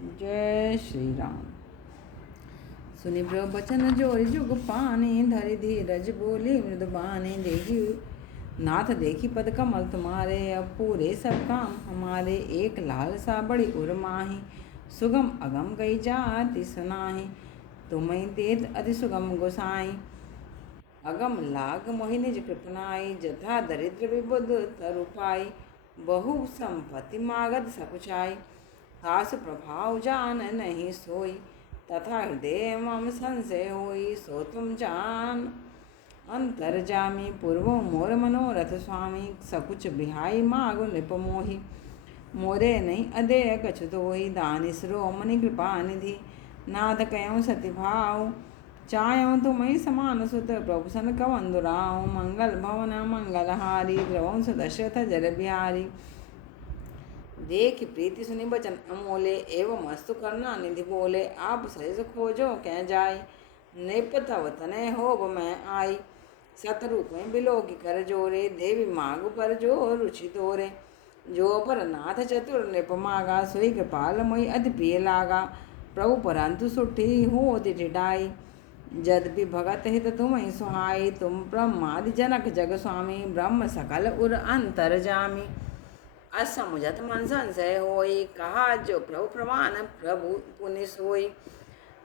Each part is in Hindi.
जय श्री राम। सुनि प्रभु बचन जोरि जुग पानी, धरि धीरज बोली मृदु बानी। देखी नाथ देखी पद कमल तुम्हारे, अब पूरे सब काम हमारे। एक लालसा बड़ी उर माही, सुगम अगम गई जाति सुनाही। तुम्हें देत अति सुगम गोसाई, अगम लाग मोहि निज कृपनाई। जथा दरिद्र विबुध तरु पाई, बहु संपत्ति मागध सकुचाई। तासु प्रभाव जान नहीं सोई, तथा हृदय मम संशय होई। सो तुम जान अंतर जामी, पूर्वो मोर मनोरथ स्वामी। सकुच बिहाई मागु नृप मोहि, मोरे नहीं अदेय कछु दोहि। दानि सिरो मनि कृपा निधि, नाथ कयऊँ सति भाव। चाहूँ तुम्हें समान सुत, प्रभु सन कवन दुराऊँ। मंगल भवन मंगलहारी, द्रवंश दशरथ जर बिहारी। देख प्रीति सुनि बचन अमोले, एवं अस्तु करना निधि बोले। आप सहिस खोजो कह जाय, नृप तव तनय होब मैं आई। सतरूप में बिलोकी कर जोरे, देवी मांग पर जो रुचि तोरे। जो पर नाथ चतुर नृप मागा, सोई कृपाल मोहि अति प्रिय लागा। प्रभु परंतु सुठी होति ठिठाई, यद्यपि भगत हित तुम्हें सुहाई। तुम ब्रह्मादि जनक जग स्वामी, ब्रह्म सकल उर अंतर जामी। असमुझत मन संशय होई, कहा जो प्रभु प्रमाण प्रभु पुनि सोई।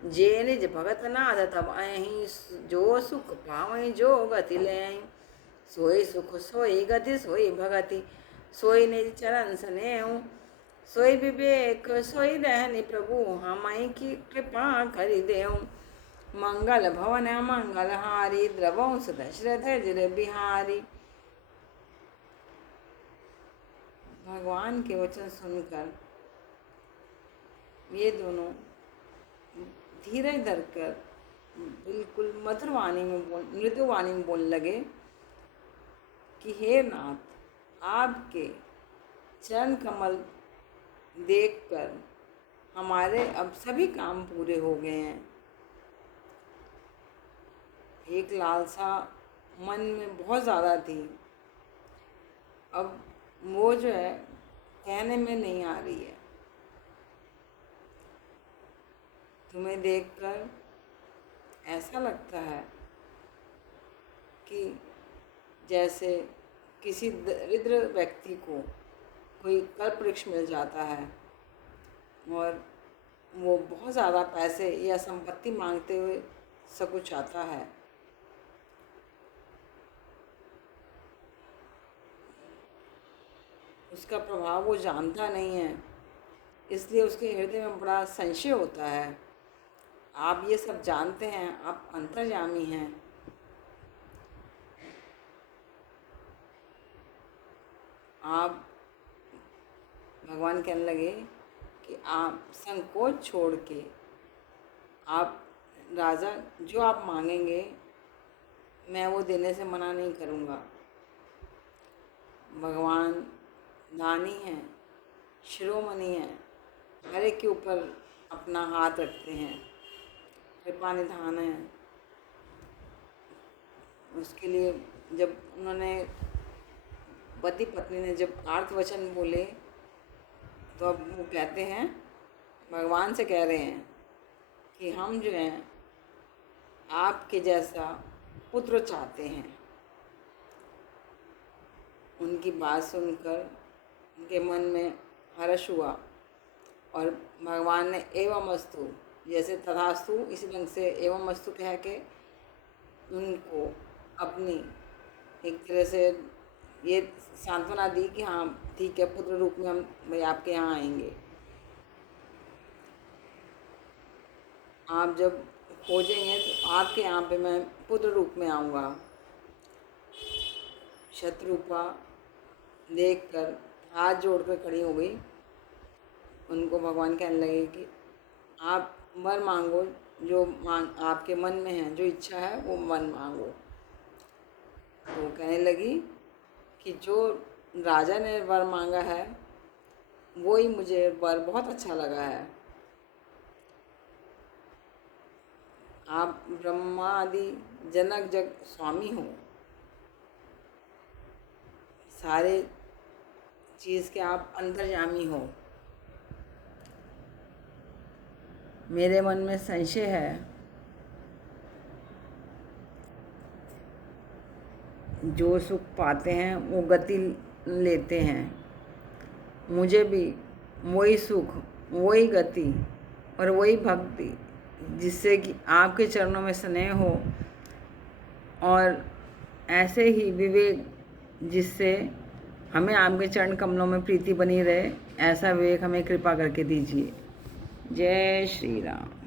जे निज भगत नाथ तब अहि, जो सुख पावई जो गति लेहि। सोई सुख सोई गति सोई भगति, सोई निज चरण स्नेहु। सोई विवेक सोई रहनि प्रभु, हमहि की कृपा करि देहु। मंगल भवन मंगलहारी, द्रवंश दशरथ जर बिहारी। भगवान के वचन सुनकर ये दोनों धीरज धरकर बिल्कुल मधुर वाणी में मृदु वाणी में बोलने लगे कि हे नाथ, आपके चरण कमल देखकर हमारे अब सभी काम पूरे हो गए हैं। एक लालसा मन में बहुत ज़्यादा थी, अब वो जो है कहने में नहीं आ रही है। तुम्हें देखकर ऐसा लगता है कि जैसे किसी दरिद्र व्यक्ति को कोई कल्प वृक्ष मिल जाता है और वो बहुत ज़्यादा पैसे या संपत्ति मांगते हुए सकुचाता है। उसका प्रभाव वो जानता नहीं है, इसलिए उसके हृदय में बड़ा संशय होता है। आप ये सब जानते हैं, आप अंतर्यामी हैं। आप भगवान कहने लगे कि आप संकोच छोड़ के आप राजा जो आप मांगेंगे मैं वो देने से मना नहीं करूँगा। भगवान दानी हैं, शिरोमणि हैं, हर एक के ऊपर अपना हाथ रखते हैं, कृपा निधान है। उसके लिए जब उन्होंने पति पत्नी ने जब आर्त वचन बोले तो अब वो कहते हैं, भगवान से कह रहे हैं कि हम जो हैं आपके जैसा पुत्र चाहते हैं। उनकी बात सुनकर उनके मन में हर्ष हुआ और भगवान ने एवं अस्तु, जैसे तथास्तु इसी ढंग से एवं अस्तु कह के उनको अपनी एक तरह से ये सांत्वना दी कि हाँ ठीक है, पुत्र रूप में हम भाई आपके यहाँ आएंगे। आप जब खोजेंगे तो आपके यहाँ पे मैं पुत्र रूप में आऊँगा। शत्रुपा देखकर हाथ जोड़कर खड़ी हो गई। उनको भगवान कहने लगे कि आप वर मांगो, जो मांग आपके मन में है, जो इच्छा है वो मन मांगो। तो कहने लगी कि जो राजा ने वर मांगा है वो ही मुझे वर बहुत अच्छा लगा है। आप ब्रह्मादि जनक जग स्वामी हो, सारे चीज़ के आप अंतर्यामी हो। मेरे मन में संशय है। जो सुख पाते हैं वो गति लेते हैं, मुझे भी वही सुख, वही गति और वही भक्ति जिससे कि आपके चरणों में स्नेह हो, और ऐसे ही विवेक जिससे हमें आपके चरण कमलों में प्रीति बनी रहे, ऐसा विवेक हमें कृपा करके दीजिए। जय श्री राम।